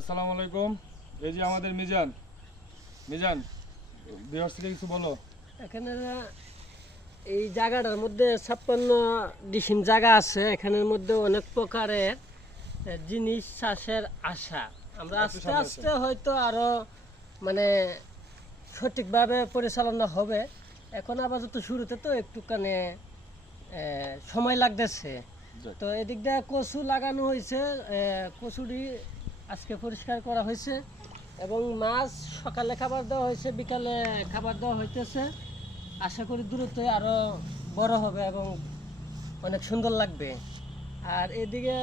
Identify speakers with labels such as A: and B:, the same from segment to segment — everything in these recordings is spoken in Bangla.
A: আসসালামু আলাইকুম। এই যে আমাদের মিজান। মিজান বিহার থেকে কিছু বলো।
B: এখানে এই জায়গাটার মধ্যে ছাপ্পান্ন ডিসিম জায়গা আছে। এখানের মধ্যে অনেক প্রকারের জিনিস চাষের আশা। আমরা আস্তে আস্তে হয়তো আরও মানে সঠিকভাবে পরিচালনা হবে। এখন আপাতত শুরুতে তো একটুখানি সময় লাগতেছে। তো এদিক দিয়ে কচু লাগানো হয়েছে। কচুরি আজকে পরিষ্কার করা হয়েছে এবং মাছ সকালে খাবার দেওয়া হয়েছে, বিকালে খাবার দেওয়া হইতেছে। আশা করি দ্রুতই আরও বড় হবে এবং অনেক সুন্দর লাগবে। আর এদিকে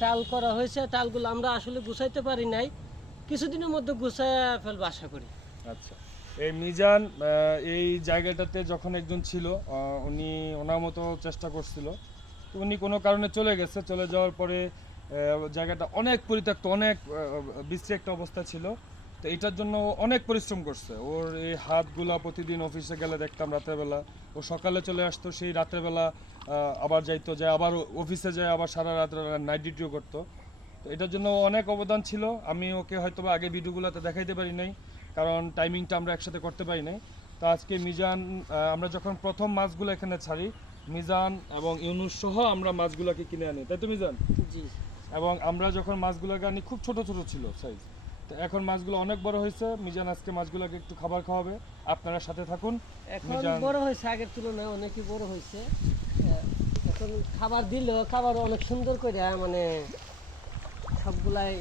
B: টাল করা হয়েছে। টালগুলো আমরা আসলে গুছাইতে পারি নাই। কিছুদিনের মধ্যে গুছায় ফেলব আশা করি।
A: আচ্ছা। এই মিজান এই জায়গাটাতে যখন একজন ছিল উনি ওনার মতো চেষ্টা করছিল। তো উনি কোনো কারণে চলে গেছে। চলে যাওয়ার পরে জায়গাটা অনেক পরিত্যক্ত, অনেক বিশ্রী একটা অবস্থা ছিল। তো এটার জন্য অনেক পরিশ্রম করছে। ওর এই হাতগুলা প্রতিদিন অফিসে গেলে দেখতাম রাত্রেবেলা। ও সকালে চলে আসতো, সেই রাত্রেবেলা আবার যাইতো যায় আবার অফিসে যায়, আবার সারা রাত নাইট ডিউটিও করতো। তো এটার জন্য অনেক অবদান ছিল। আমি ওকে হয়তো আগে ভিডিওগুলোতে দেখাইতে পারি নাই, কারণ টাইমিংটা আমরা একসাথে করতে পারি নাই। তো আজকে মিজান আমরা যখন প্রথম মাছগুলো এখানে ছাড়ি, মিজান এবং ইউনুস সহ আমরা মাছগুলোকে কিনে আনি। তাই তো মিজান?
B: জি।
A: এবং আমরা যখন মাছগুলোকে আনি খুব ছোট ছোট ছিল সাইজ তো এখন মাছগুলো অনেক বড় হয়েছে। মিজান আজকে মাছগুলোকে একটু খাবার খাওয়াবে। আপনারা সাথে থাকুন।
B: এখন বড় হয়েছে আগের তুলনায় অনেকই বড় হয়েছে। এখন খাবার দিলেও খাবার অনেক সুন্দর করে মানে সবগুলাই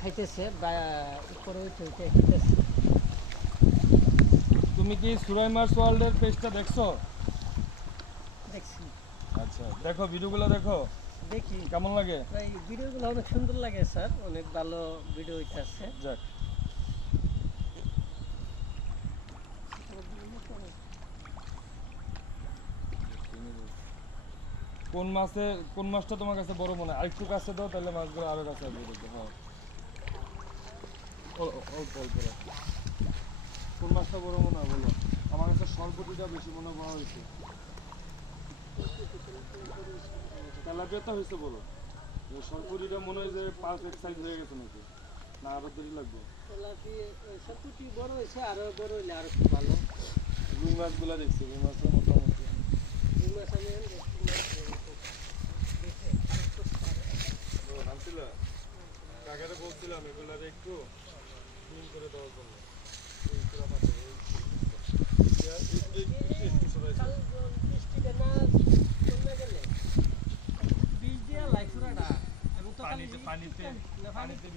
B: খাইতেছে বা উপরে উঠে খাইতেছে।
A: তুমি কি সুরাই মাছ ওয়ার্ল্ডের পেজটা দেখছ?
B: দেখছি।
A: আচ্ছা দেখো ভিডিওগুলো দেখো।
B: দেখি
A: কেমন লাগে?
B: এই ভিডিওগুলো অনেক সুন্দর লাগে স্যার। অনেক ভালো ভিডিও হইতেছে
A: যাক। কোন মাছে কোন মাছটা তোমার কাছে বড় মনে হয়? আরেকটু কাছে দাও তাহলে মাছগুলো আরও কাছে আসবে হ্যাঁ ও- ও- অল্প অল্প। কোন মাছটা বড় মনে হয় বলো? আমার কাছে সরপটিটা বেশি মনে হয় বড় হয়েছে। তেলাপিয়াটা হয়েছে বলো। সরপটিটা মনে হয় যে এক সাইজ হয়ে গেছে নাকি? না আরও দেরি লাগবে।
B: সবকুটি বড় হয়েছে আরও বড় হইলে আরও খুব ভালো।
A: রুই মাছগুলো দেখছি রুই মাছের মোটামুটি।
B: দুই মাস আমি
A: কাকারে বলছিলাম এগুলার একটু করে দেওয়ার জন্য। पाणी ते
B: पाणी ते